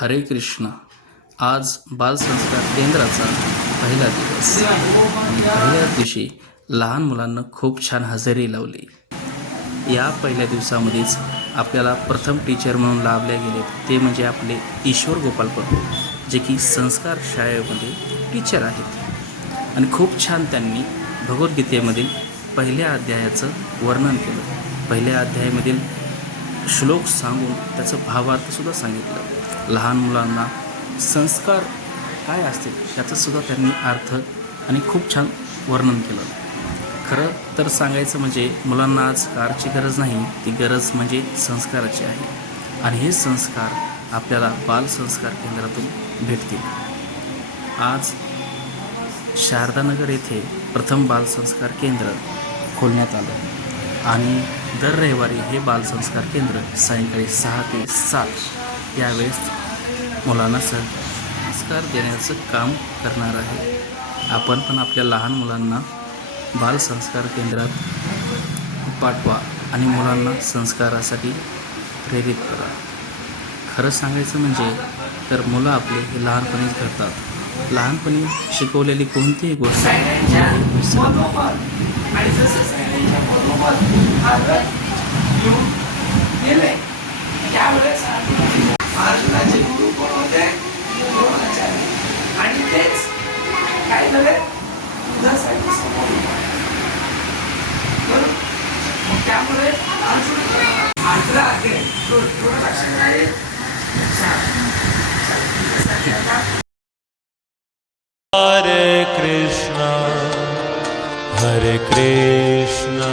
हरे कृष्ण. आज बालसंस्कार केंद्राचा पहिला दिवस. पहिल्या दिवशी लहान मुलांना खूप छान हजेरी लावली. या पहिल्या दिवसामध्येच आपल्याला प्रथम टीचर म्हणून लाभले गेले. ते म्हणजे आपले ईश्वर गोपाल प्रभू जे की संस्कार शाळेमध्ये टीचर आहेत. आणि खूप छान त्यांनी भगवद्गीतेमधील पहिल्या अध्यायाचं वर्णन केलं. पहिल्या अध्यायामधील श्लोक सांगून त्याचं भावार्थसुद्धा सांगितलं. लहान मुलांना संस्कार काय असतील याचासुद्धा त्यांनी अर्थ आणि खूप छान वर्णन केलं. खरं तर सांगायचं म्हणजे मुलांना आज कारची गरज नाही ती गरज म्हणजे संस्काराची आहे. आणि हे संस्कार आपल्याला बालसंस्कार केंद्रातून भेटतील. आज शारदानगर येथे प्रथम बालसंस्कार केंद्र खोलण्यात आलं. आणि दर रविवारी हे बालसंस्कार केंद्र सायंकाळी सहा ते सात. यावेळेस मुलांना संस्कार देण्याचं काम करणार आहे. आपण पण आपल्या लहान मुलांना बालसंस्कार केंद्रात पाठवा आणि मुलांना संस्कारासाठी प्रेरित करा. खरं सांगायचं म्हणजे तर मुलं आपले हे लहानपणीच घडतात. लहानपणी शिकवलेली कोणतीही गोष्ट मुलं हे गेले त्यावेळेस अर्जुनाचे गुरु कोण होते द्रोणाचार्य आणि तेच काय झाले दुधासाठी समोर बरोबर? त्यामुळे अर्जुन आग्रा आहे तो लक्षात आहे Hare Krishna, Hare Krishna,